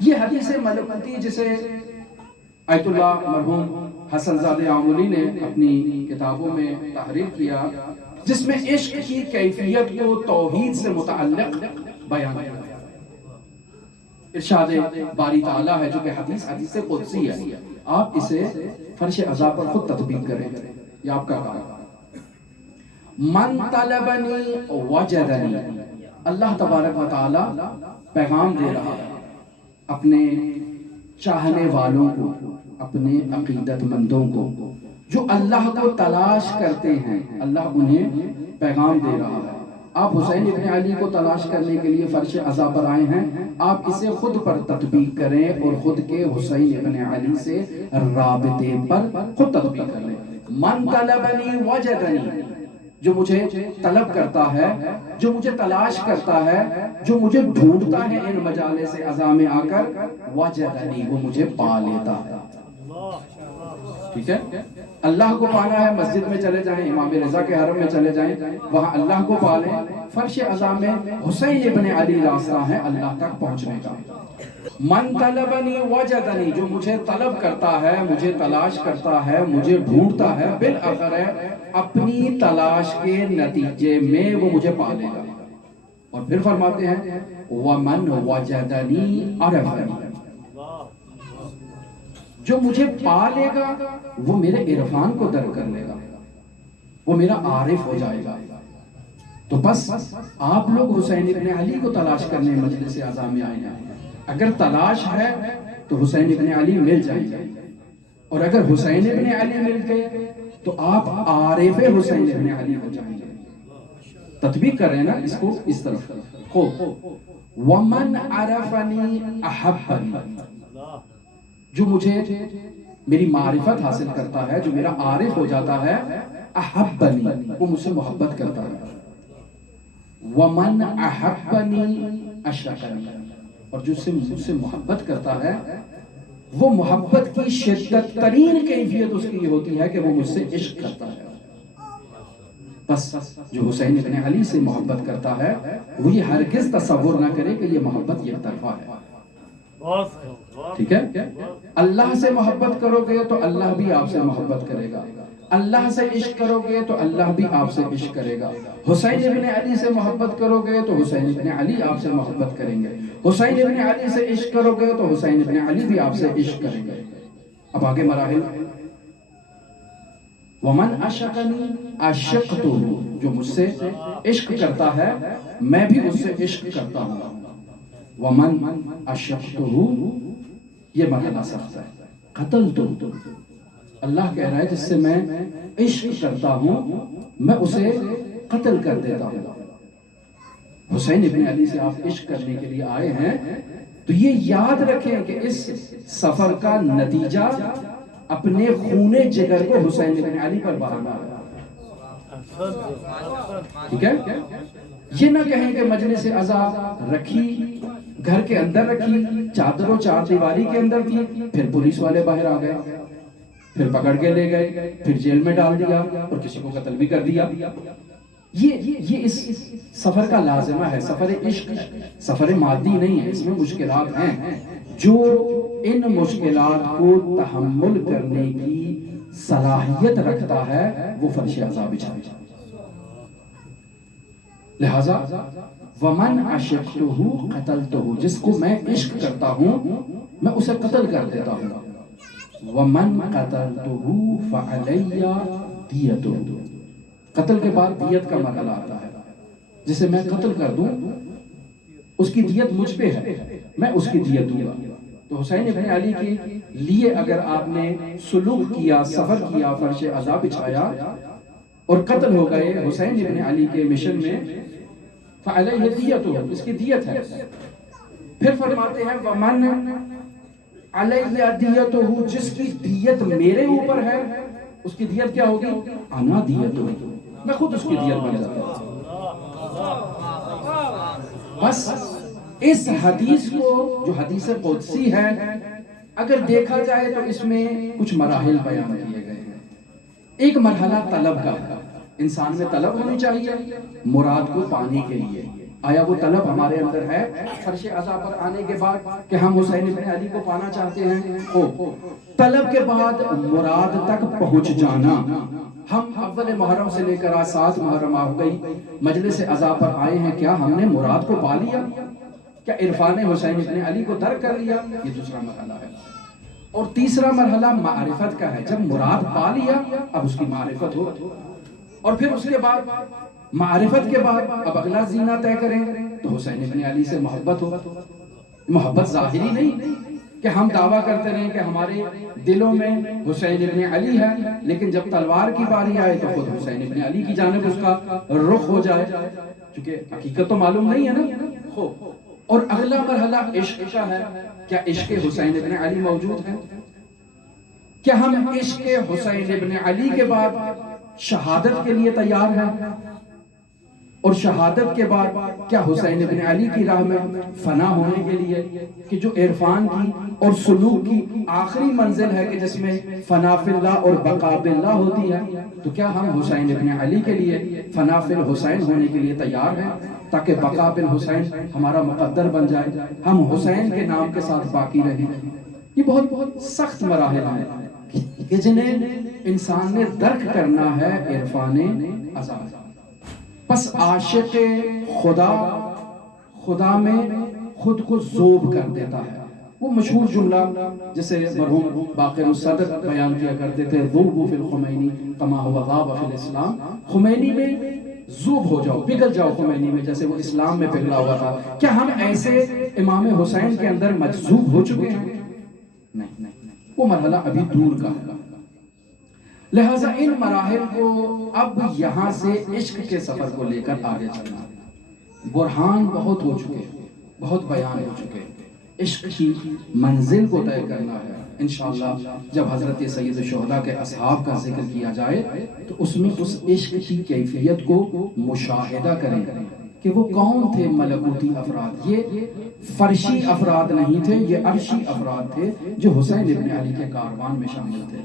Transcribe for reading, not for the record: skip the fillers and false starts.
یہ حدیث ملکوتی جسے آیت اللہ مرحوم حسن زادہ آمولی نے اپنی کتابوں میں تحریر کیا، جس میں عشق کی کیفیت کو توحید سے متعلق بیان کیا۔ ارشاد باری تعالیٰ ہے جو کہ حدیث قدسی ہے، آپ اسے فرش عزا پر خود تطبیق کریں، یہ آپ کا کام۔ من طلبنی وجدنی، اللہ تبارک و تعالی پیغام دے رہا ہے اپنے چاہنے والوں کو، اپنے عقیدت مندوں کو جو اللہ کو تلاش کرتے ہیں، اللہ انہیں پیغام دے رہا ہے۔ آپ حسین ابن علی کو تلاش کرنے کے لیے فرش عزا پر آئے ہیں، آپ اسے خود پر تطبیق کریں اور خود کے حسین ابن علی سے رابطے پر خود تطبیق کریں۔ من طلبنی وجدنی، جو مجھے طلب کرتا ہے، جو مجھے تلاش کرتا ہے، جو مجھے ڈھونڈتا ہے ان مجالس عزا میں آ کر، وجدنی، وہ مجھے پا لیتا ہے۔ ٹھیک ہے، اللہ کو پانا ہے، مسجد میں چلے جائیں، امام رضا کے حرم میں چلے جائیں، وہاں اللہ کو پالیں۔ فرش عزا میں حسین ابن علی راستہ ہے اللہ تک پہنچنے کا۔ من طلبنی وجدنی، جو مجھے طلب کرتا ہے، مجھے تلاش کرتا ہے، مجھے ڈھونڈتا ہے، بالآخر اپنی تلاش کے نتیجے میں وہ مجھے پالے گا۔ اور پھر فرماتے ہیں ومن وجدنی عرفنی، جو مجھے پا لے گا وہ میرے عرفان کو در کر لے گا، وہ میرا عارف ہو جائے گا۔ تو بس آپ لوگ حسین ابن علی کو تلاش کرنے مجلس اعظم میں آئے ہیں۔ اگر تلاش ہے تو حسین ابن علی مل جائیں گے، اور اگر حسین ابن علی مل گئے تو آپ عارف حسین ابن علی ہو جائیں گے۔ تطبیق کر رہے ہیں نا اس کو اس طرف کو، ومن عرفنی احبنی، جو مجھے میری معرفت حاصل کرتا ہے، جو میرا عارف ہو جاتا ہے، احبنی، وہ مجھ سے محبت کرتا ہے۔ ومن احبنی اشرکنی، اور جو مجھ سے محبت کرتا ہے، وہ محبت کی شدت ترین کیفیت اس کی یہ ہوتی ہے کہ وہ مجھ سے عشق کرتا ہے۔ بس جو حسین ابن علی سے محبت کرتا ہے وہ یہ ہرگز تصور نہ کرے کہ یہ محبت یک طرفہ ہے۔ ٹھیک ہے، اللہ سے محبت کرو گے تو اللہ بھی آپ سے محبت کرے گا، اللہ سے عشق کرو گے تو اللہ بھی آپ سے عشق کرے گا۔ حسین ابن علی سے محبت کرو گے تو حسین ابن علی آپ سے محبت کریں گے، حسین ابن علی سے عشق کرو گے تو حسین ابن علی بھی آپ سے عشق کریں گے۔ اب آگے مراحل، ومن عشقنی عشقتہ، جو مجھ سے عشق کرتا ہے میں بھی اس سے عشق کرتا ہوں۔ ومن عشقتہ، یہ مرحلہ سخت ہے۔ قتلتہ، اللہ کہہ رہا ہے جس سے میں عشق کرتا ہوں میں اسے قتل کر دیتا ہوں۔ حسین ابن علی سے آپ عشق کرنے کے لیے آئے ہیں تو یہ یاد رکھیں کہ اس سفر کا نتیجہ اپنے خون جگر کو حسین ابن علی پر بہانا ہے۔ ٹھیک ہے، یہ نہ کہیں کہ مجلس عزا رکھی، گھر کے اندر رکھی، چادر و چار دیواری کے اندر تھی، پھر پولیس والے باہر آ گئے، پھر پکڑ کے لے گئے، پھر جیل میں ڈال دیا اور کسی کو قتل بھی کر دیا۔ یہ اس سفر کا لازمہ ہے، سفر عشق ہے، سفر مادی نہیں ہے، اس میں مشکلات ہیں۔ جو ان مشکلات کو تحمل کرنے کی صلاحیت رکھتا ہے وہ فرش عزا بچھائے۔ لہذا ومن عشقتہ قتلتہ، جس کو میں عشق کرتا ہوں میں اسے قتل کر دیتا ہوں۔ ومن قتلتہ فعلی دیتہ، قتل کے بعد دیت کا مرحلہ آتا ہے، جسے میں قتل کر دوں اس کی دیت مجھ پہ ہے، میں اس کی دیت دوں گا۔ تو حسین ابن علی کے لیے اگر آپ نے سلوک کیا، سفر کیا، فرش عزا بچھایا اور قتل ہو گئے حسین ابن علی کے مشن میں، فعلیہ دیتہ، اس کی دیت ہے۔ پھر فرماتے ہیں ومن علیہ دیتہ، جس کی دیت میرے اوپر ہے اس کی دیت کیا ہوگی؟ انا دیتہ، میں خود اس کی دیت بن جاتا ہوں۔ بس اس حدیث کو جو حدیث قدسی ہے اگر دیکھا جائے تو اس میں کچھ مراحل بیان کیے گئے ہیں۔ ایک مرحلہ طلب کا، انسان میں طلب ہونی چاہیے مراد کو پانے کے لیے، آیا وہ طلب ہمارے اندر ہے فرش عزا پر آنے کے بعد کہ ہم حسین ابن علی کو پانا چاہتے ہیں؟ طلب کے بعد مراد تک پہنچ جانا. ہم اول محرم سے لے کر آج 7 محرم آ گئی، مجلس عزا پر آئے ہیں، کیا ہم نے مراد کو پا لیا؟ کیا عرفان حسین ابن علی کو درک کر لیا؟ یہ دوسرا مرحلہ ہے. اور تیسرا مرحلہ معرفت کا ہے. جب مراد پا لیا اب اس کی معرفت ہو، اور پھر اس کے بعد معرفت کے بعد اب اگلا زینہ طے کریں تو حسین ابن علی سے محبت ہو. محبت ظاہری نہیں کہ ہم دعویٰ کرتے رہیں کہ ہمارے دلوں میں حسین ابن علی ہے، لیکن جب تلوار کی باری آئے تو خود حسین ابن علی کی جانب اس کا رخ ہو جائے، کیونکہ حقیقت تو معلوم نہیں ہے نا. اور اگلا مرحلہ عشق کا ہے. کیا عشق حسین ابن علی موجود ہے؟ کیا ہم عشق حسین ابن علی کے بعد شہادت کے لیے تیار ہیں؟ اور شہادت کے بعد کیا حسین ابن علی کی راہ میں فنا ہونے کے لیے، کہ جو عرفان کی اور سلوک کی آخری منزل ہے کہ جس میں فنا فی اللہ اور بقا باللہ ہوتی ہے، تو کیا ہم حسین ابن علی کے لیے فنا فی الحسین ہونے کے لیے تیار ہیں تاکہ بقا بالحسین ہمارا مقدر بن جائے، ہم حسین کے نام کے ساتھ باقی رہیں؟ یہ بہت سخت مراحل ہیں کہ جنہیں انسان نے درک کرنا ہے عرفان عزا. پس عاشق خدا میں خود کو ذوب کر دیتا ہے. وہ مشہور جملہ جسے مرحوم باقر الصدر بیان کیا کرتے تھے، ذوبوا فی الخمینی کما هو غاب فی الاسلام. خمینی میں ذوب ہو جاؤ، پگھل جاؤ خمینی میں جیسے وہ اسلام میں پگھلا ہوا تھا. کیا ہم ایسے امام حسین کے اندر مجذوب ہو چکے ہیں؟ نہیں، وہ مرحلہ ابھی دور کا ہے. لہٰذا ان مراحل کو اب یہاں سے عشق کے سفر کو لے کر آگے چلنا. برہان بہت ہو چکے، بہت بیان ہو چکے. عشق کی منزل کو طے کرنا ہے. انشاءاللہ جب حضرت سید الشہداء کے اصحاب کا ذکر کیا جائے تو اس میں اس عشق کی کیفیت کو مشاہدہ کریں کہ وہ کون تھے ملکوتی افراد. یہ فرشی افراد نہیں تھے، یہ عرشی افراد تھے جو حسین ابن علی کے کاروان میں شامل تھے.